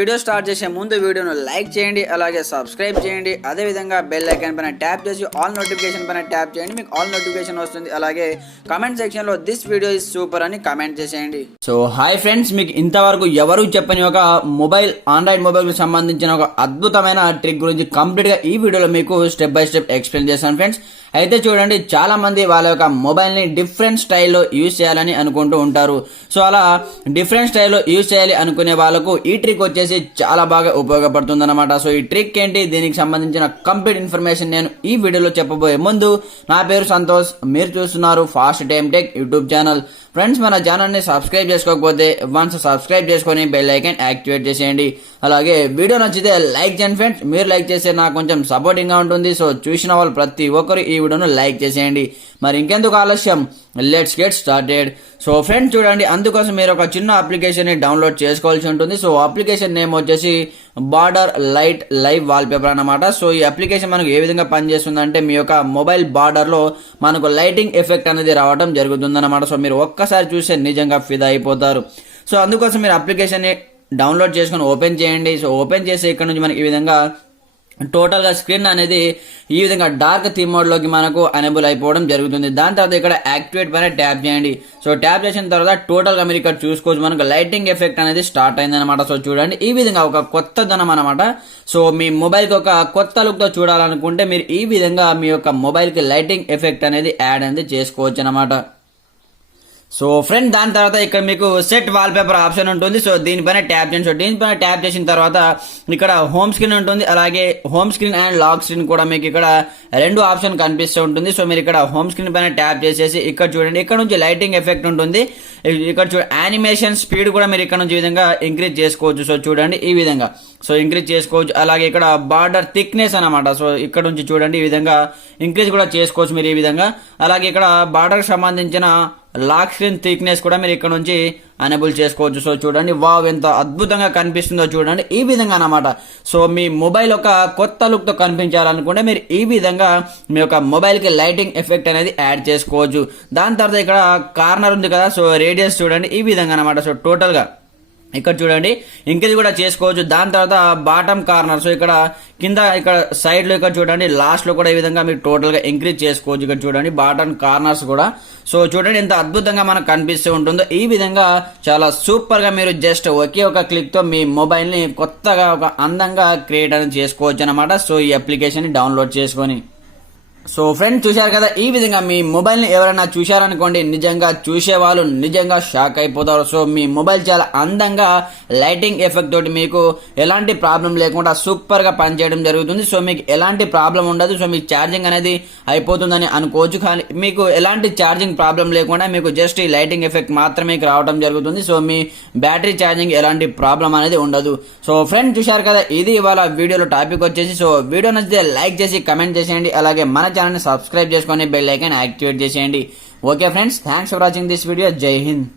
Video start చేసే ముందు వీడియోను లైక్ చేయండి, అలాగే సబ్స్క్రైబ్ చేయండి. అదే విధంగా బెల్ ఐకాన్ పైన ట్యాప్ చేసి ఆల్ నోటిఫికేషన్ పైన ట్యాప్ చేయండి. మీకు ఆల్ నోటిఫికేషన్ వస్తుంది. అలాగే కామెంట్ సెక్షన్ లో దిస్ వీడియో ఇస్ సూపర్ అని కామెంట్ చేసేయండి. సో హాయ్ ఫ్రెండ్స్, మీకు ఇంతవరకు ఎవరు చెప్పని ఒక ఆండ్రాయిడ్ మొబైల్ కు సంబంధించిన ఒక అద్భుతమైన ట్రిక్ గురించి కంప్లీట్ గా ఈ వీడియోలో మీకు స్టెప్ బై స్టెప్ ఎక్స్ప్లెయిన్ చేస్తాను ఫ్రెండ్స్. అయితే చూడండి, చాలా మంది వాళ్ళ యొక్క మొబైల్ ని డిఫరెంట్ స్టైల్లో యూజ్ చేయాలని అనుకుంటూ ఉంటారు. సో అలా డిఫరెంట్ స్టైల్లో యూజ్ చేయాలి అనుకునే వాళ్ళకు ఈ ట్రిక్ వచ్చేసి చాలా బాగా ఉపయోగపడుతుంది అనమాట. సో ఈ ట్రిక్ ఏంటి, దీనికి సంబంధించిన కంప్లీట్ ఇన్ఫర్మేషన్ నేను ఈ వీడియోలో చెప్పబోయే ముందు, నా పేరు సంతోష్, మీరు చూస్తున్నారు fast time tech YouTube channel. Friends, మన ఛానల్ ని సబ్స్క్రైబ్ చేసుకోకపోతే వన్స్ సబ్స్క్రైబ్ చేసుకొని బెల్ ఐకాన్ యాక్టివేట్ చేసేయండి. అలాగే వీడియో నచ్చితే లైక్ చేయండి ఫ్రెండ్స్. మీరు లైక్ చేస్తే నాకు కొంచెం సపోర్టింగ్ గా ఉంటుంది. సో చూసిన వాళ్ళు ప్రతి ఒక్కరు ఈ వీడియోను లైక్ చేసేయండి. మరి ఇంకెందుకు ఆలస్యం, let's get started. So friends చూడండి, అందుకోసం మీరు ఒక చిన్న అప్లికేషన్ ని డౌన్లోడ్ చేసుకోవాల్సి ఉంటుంది. సో అప్లికేషన్ నేమ్ వచ్చేసి border light live wall paper అన్నమాట. సో ఈ అప్లికేషన్ మనకు ఏ విధంగా పనిచేస్తుందంటే, మీ యొక్క మొబైల్ బార్డర్ లో మనకు లైటింగ్ ఎఫెక్ట్ అనేది రావడం జరుగుతుంది అనమాట. సో మీరు ఒక్కసారి చూస్తే నిజంగా ఫిదా అయిపోతారు. సో అందుకోసం మీరు అప్లికేషన్ ని డౌన్లోడ్ చేసుకొని ఓపెన్ చేయండి. సో ఓపెన్ చేసి ఇక్కడ నుంచి మనకి ఈ విధంగా టోటల్ గా స్క్రీన్ అనేది ఈ విధంగా డార్క్ థీమ్ మోడ్ లోకి మనకు ఎనేబుల్ అయిపోవడం జరుగుతుంది. దాని తర్వాత ఇక్కడ యాక్టివేట్ పైన ట్యాప్ చేయండి. సో ట్యాప్ చేసిన తర్వాత టోటల్ గా మీరు ఇక్కడ చూసుకోవచ్చు, మనకు లైటింగ్ ఎఫెక్ట్ అనేది స్టార్ట్ అయింది అనమాట. సో చూడండి, ఈ విధంగా ఒక కొత్తదనం అనమాట. సో మీ మొబైల్ కి ఒక కొత్త లుక్ తో చూడాలనుకుంటే మీరు ఈ విధంగా మీ యొక్క మొబైల్ కి లైటింగ్ ఎఫెక్ట్ అనేది యాడ్ అనేది చేసుకోవచ్చు అనమాట. సో ఫ్రెండ్, దాని తర్వాత ఇక్కడ మీకు సెట్ వాల్ పేపర్ ఆప్షన్ ఉంటుంది. సో దీనిపైన ట్యాప్ చేయండి. సో దీనిపైన ట్యాప్ చేసిన తర్వాత ఇక్కడ హోమ్ స్క్రీన్ ఉంటుంది. అలాగే home screen and lock screen కూడా మీకు ఇక్కడ రెండు ఆప్షన్ కనిపిస్తూ ఉంటుంది. సో మీరు ఇక్కడ హోమ్ స్క్రీన్ పైన ట్యాప్ చేసేసి ఇక్కడ చూడండి, ఇక్కడ నుంచి లైటింగ్ ఎఫెక్ట్ ఉంటుంది. ఇక్కడ యానిమేషన్ స్పీడ్ కూడా మీరు ఇక్కడ నుంచి ఈ విధంగా ఇంక్రీజ్ చేసుకోవచ్చు. సో చూడండి, ఈ విధంగా సో ఇంక్రీజ్ చేసుకోవచ్చు. అలాగే ఇక్కడ బార్డర్ థిక్నెస్ అనమాట. సో ఇక్కడ నుంచి చూడండి, ఈ విధంగా ఇంక్రీజ్ కూడా చేసుకోవచ్చు మీరు ఈ విధంగా. అలాగే ఇక్కడ బార్డర్ సంబంధించిన లాక్ స్క్రీన్ థిక్నెస్ కూడా మీరు ఇక్కడ నుంచి ఎనేబుల్ చేసుకోవచ్చు. సో చూడండి, వావ్ ఎంత అద్భుతంగా కనిపిస్తుందో చూడండి, ఈ విధంగా అన్నమాట. సో మీ మొబైల్ ఒక కొత్త లుక్ తో కనిపించాలనుకుంటే మీరు ఈ విధంగా మీ యొక్క మొబైల్ కి లైటింగ్ ఎఫెక్ట్ అనేది యాడ్ చేసుకోవచ్చు. దాని తర్వాత ఇక్కడ కార్నర్ ఉంది కదా, సో రేడియస్ చూడండి, ఈ విధంగా అన్నమాట. సో టోటల్ గా ఇక్కడ చూడండి ఇంక్రీజ్ కూడా చేసుకోవచ్చు. దాని తర్వాత బాటమ్ కార్నర్, సో ఇక్కడ కింద ఇక్కడ సైడ్ లో ఇక్కడ చూడండి లాస్ట్ లో కూడా ఈ విధంగా మీరు టోటల్ గా ఇంక్రీజ్ చేసుకోవచ్చు. ఇక్కడ చూడండి బాటమ్ కార్నర్స్ కూడా. సో చూడండి ఎంత అద్భుతంగా మనకు కనిపిస్తూ ఉంటుందో. ఈ విధంగా చాలా సూపర్ గా మీరు జస్ట్ ఒకే ఒక క్లిక్ తో మీ మొబైల్ ని కొత్తగా ఒక అందంగా క్రియేట్ అనేది చేసుకోవచ్చు అనమాట. సో ఈ అప్లికేషన్ ని డౌన్లోడ్ చేసుకొని. సో ఫ్రెండ్స్ చూశారు కదా, ఈ విధంగా మీ మొబైల్ ని ఎవరైనా చూశారనుకోండి, నిజంగా చూసేవాళ్ళు నిజంగా షాక్ అయిపోతారు. సో మీ మొబైల్ చాలా అందంగా లైటింగ్ ఎఫెక్ట్ తోటి మీకు ఎలాంటి ప్రాబ్లం లేకుండా సూపర్ గా పనిచేయడం జరుగుతుంది. సో మీకు ఎలాంటి ప్రాబ్లం ఉండదు. సో మీకు ఛార్జింగ్ అనేది అయిపోతుందని అనుకోవచ్చు, కానీ మీకు ఎలాంటి ఛార్జింగ్ ప్రాబ్లం లేకుండా మీకు జస్ట్ ఈ లైటింగ్ ఎఫెక్ట్ మాత్రమే రావడం జరుగుతుంది. సో మీ బ్యాటరీ ఛార్జింగ్ ఎలాంటి ప్రాబ్లం అనేది ఉండదు. సో ఫ్రెండ్స్ చూశారు కదా, ఇది ఇవాళ వీడియోలో టాపిక్ వచ్చేసి. సో వీడియో నచ్చితే లైక్ చేసి కమెంట్ చేసేయండి. అలాగే మన ఛానల్ ని సబ్స్క్రైబ్ చేసుకొని బెల్ ఐకాన్ యాక్టివేట్ చేసేయండి. Okay friends, thanks for watching this video. జై హింద్.